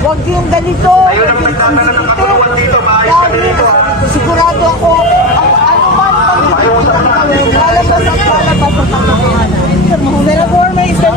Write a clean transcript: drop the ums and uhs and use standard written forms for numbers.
Huwag yung ganito. Ayun ang nagdadala ng katulungan dito. Maayos kami dito, ha? Sigurado ako, ano man ang Pakiusap na. lalabas ang katotohanan. Senador, may isang